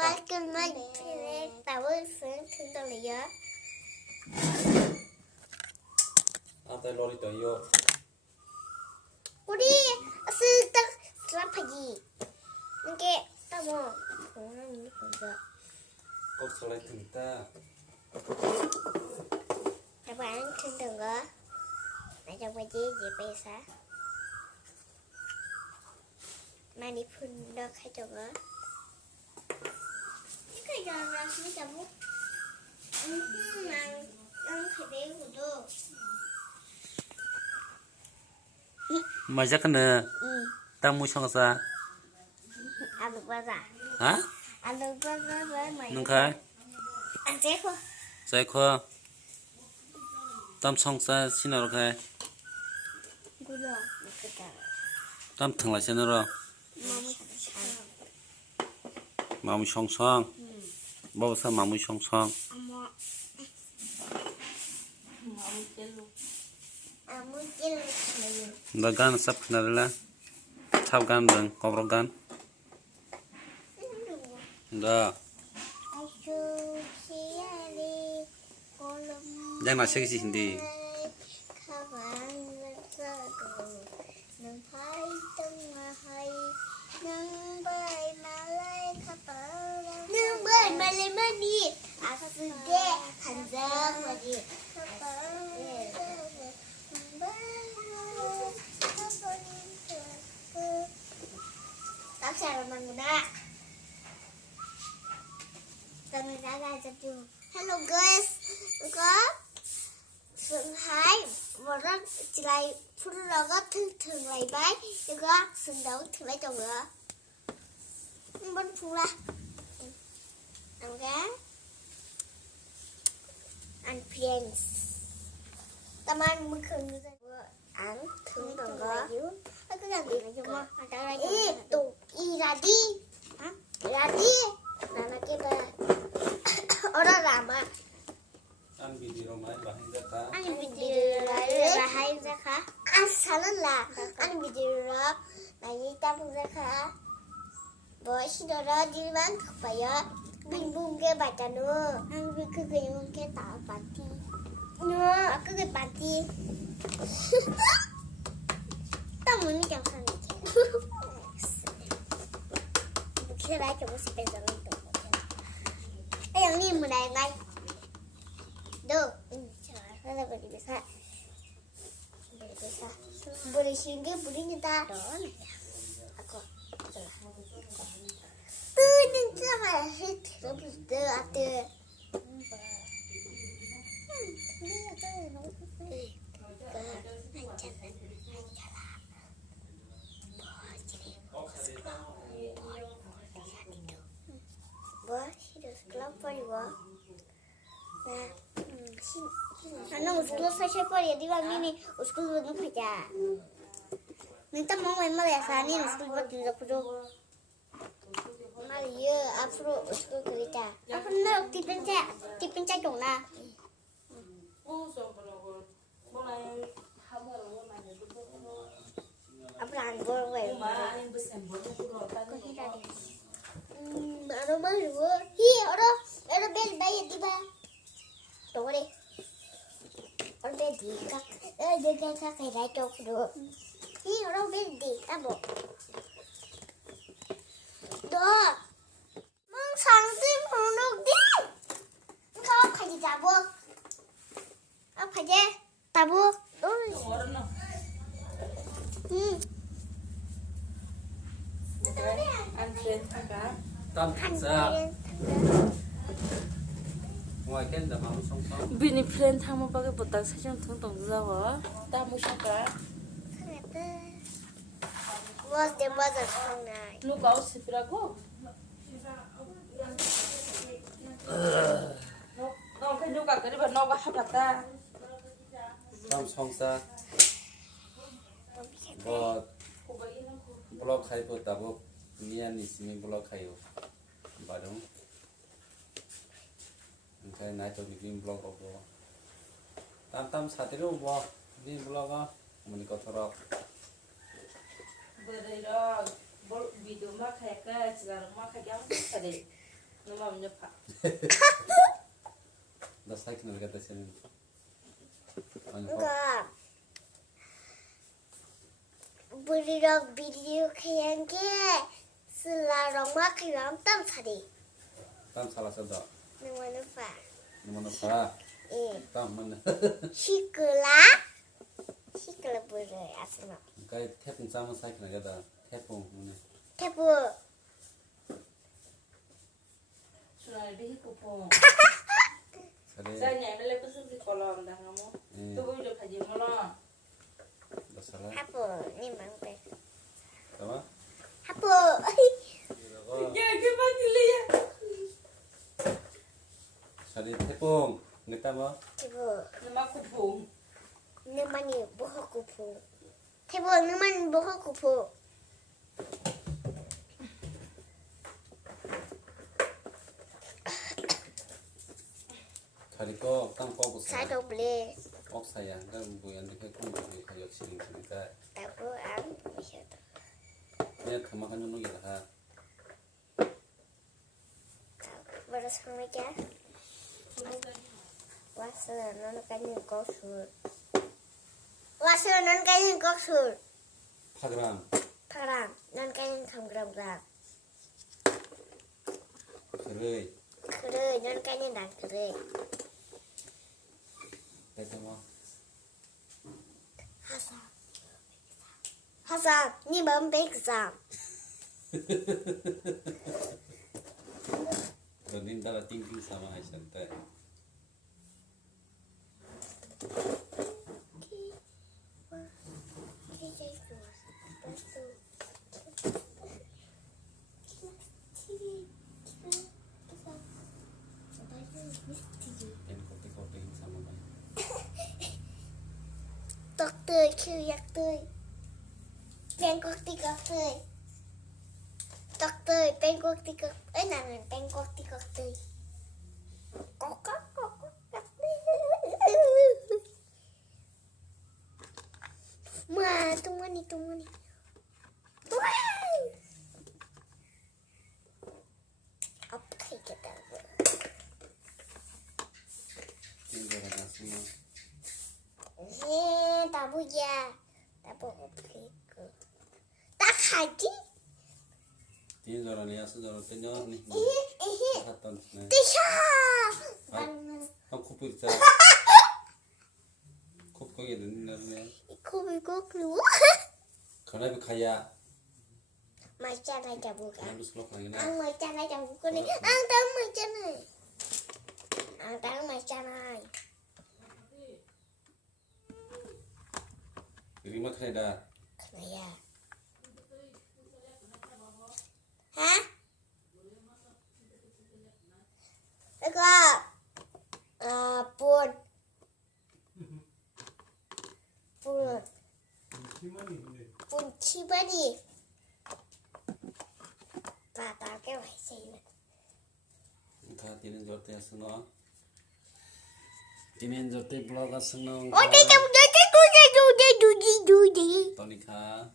Welcome my tao sướng thương tao là gì? tay lori tới yo. 우리 sư tao 스라파기. 이게 tao 뭐 공항이 뭔가. Cốc số lại thằng ta. Các bạn thương đừng có. Nãy trong cái gì bây giờ? Mai đi phun đâu khai cho gỡ. Cái giờ là mấy chồng mút. Ăn phải bé của tôi. Mà chắc nữa. Tao mua xong sao? Ăn được bao giờ? Hả? Ăn được bao giờ với mày? Nâng khai. Ăn chết không? Giải khoa. Tao xong sao xin nào khai? Cô đồ. Tao thằng lại xin nào rồi? Mamu xong xong. Bao sao mamu xong xong? Đã gan sắp nè là thao gan đừng có bao gan. Đó. Giang nói sẽ cái gì hindi? Nương bơi mà lên mà đi. À sao sư ghê thành ra mà gì? Tao sẽ làm mình đã. Tao mình đã ra cho trường. Hello guys, có sừng hái và rất chỉ lại phun ra có thường lại bái, có sừng đấu thường lại chồng nữa. Bên phun ra. Ăn cá. Ăn prince. Tao ăn mới khơi như vậy. Ăn thường đồng có. Cái làm gì mà dùng mà? Ê, tụ y ra đi. Hả? Ra đi. Là cái bà. Ở đó làm à? Ăn video máy và hay ra cá. Ăn video là hay ra khá. Ăn sáng là ăn video đó là như ta không ra khá. Bởi khi đó đi bán thực phải á. Bình bùm cái bài trả nữa. Ăn với cái gì mà cái tạo bản thi. Nữa, cái bản thi. Tao muốn đi chẳng sang này chứ. Khi đó chúng sẽ bây giờ lên tủ. Ê, ông nhìn một này ngay. Được. Nó là beri besar. Beri besar. Beri sini, beri nyata. Đó này. Aku. Đừng cho mà hết. Nó bị đơ à đơ. Nó उसको सच्चे पर यदि वाली नहीं उसको दोनों खिंचा नहीं तो मम्मी मरे आसानी उसको बहुत दिन तक जो मारी ये afro उसको खिंचा अपन ना tipen cah dong na apa anggur gue kau kira dia ada baru ada bel bayi di bawah tuh deh con bé đi các đi ra các cái đại trục được đi ở đâu biết đi ta bộ đó mong sáng tim hồn đâu đi không phải gì ta bộ không phải gì ta bộ ăn trên thằng cá Tao sao? Ngoài cái là mamu xong xong. Bini plan thang một cái bột tắc sẽ trong thằng tổng ra hả? Ta mua sao cá? Mua được không này Lúc có xịt ra cô? Nó cái lúc cả cái này nó có hấp đặt ta. Tao xong sao? Bo blog khai bộ tao nian nismi blog khai yo. Barung. Cái này cho mình blog ở đó. Tam sát rồi blog, đi blog á, mình có thở. Bữa đó video mà khai cái chỉ là mà khai cái cái đấy. 너만 먼저 봐. 나 사이클을 갖다 쓰는. 아니, 그러니까 우리랑 비디오 그냥 게 슬라롱 마크랑 땀살이 땀 살아서다. 너무는 봐. 너무나 봐. 예. 땀만. 시끌라 불을 아스나. 그러니까 태풍 싸면 사이클을 갖다 태풍 오네. 태부 순환이 비히고포. 그래. 자, 냐멜레 무슨 지 걸어온다 하모. 예. 또 보이죠 가지 몰라. 너 살아. 하부 님만 빼. 잠깐만. 하부 이러고. 야, 그만 들려야. 저리 태풍. 그랬다 뭐. 태부 너만 고포. 너만이 뭐하고 보. 태부 너만이 뭐하고 보. 저리 꼭땅 꼬고 사. 사도 블레 꼭 사야. 그럼 뭐 연락 해꾸는 게 가격 치니까. 타부 안 미셔도. 내가 그만한 놈이라. Baru sama aja. Wasanan kanin kosul. Wasanan kanin kosul. 8g. Parang nan kanin gram. 그래. Kere nan kanin dan kere. 됐다 뭐. Hasan, ni bấm exam. 너님 따라 띵띵 삼아 하셨대. Kopi sama baik. Tóc tươi, khư giặc tươi. Bangkok tiktok tươi. Tóc tươi, Bangkok tiktok. Ấy là Bangkok tiktok tươi. Có. Mà tung money. Okay, get that word. 띵거라 나스마. 나보야. 나보고 그리고. 딱 하지? 띵거라니 야스저로 떼녀니. 갔던 네. 뜨샤! 한 코프 있자. 코프 거기에 넣는다네. 이거 그리고. 그나비 가야. 말잖아 잡을까? 그나비 슬롭 하긴 해. 말잖아 잡을 거네. 땅 말잖아. 땅 말잖아. 이리만 크네다. 그래야. 하? 이거 분 치마리. 나 cái phải xem. 가 뛰는 절대 했으나. 뛰는 절대 블로그 쓰는. 어디 좀 두지. 또니까.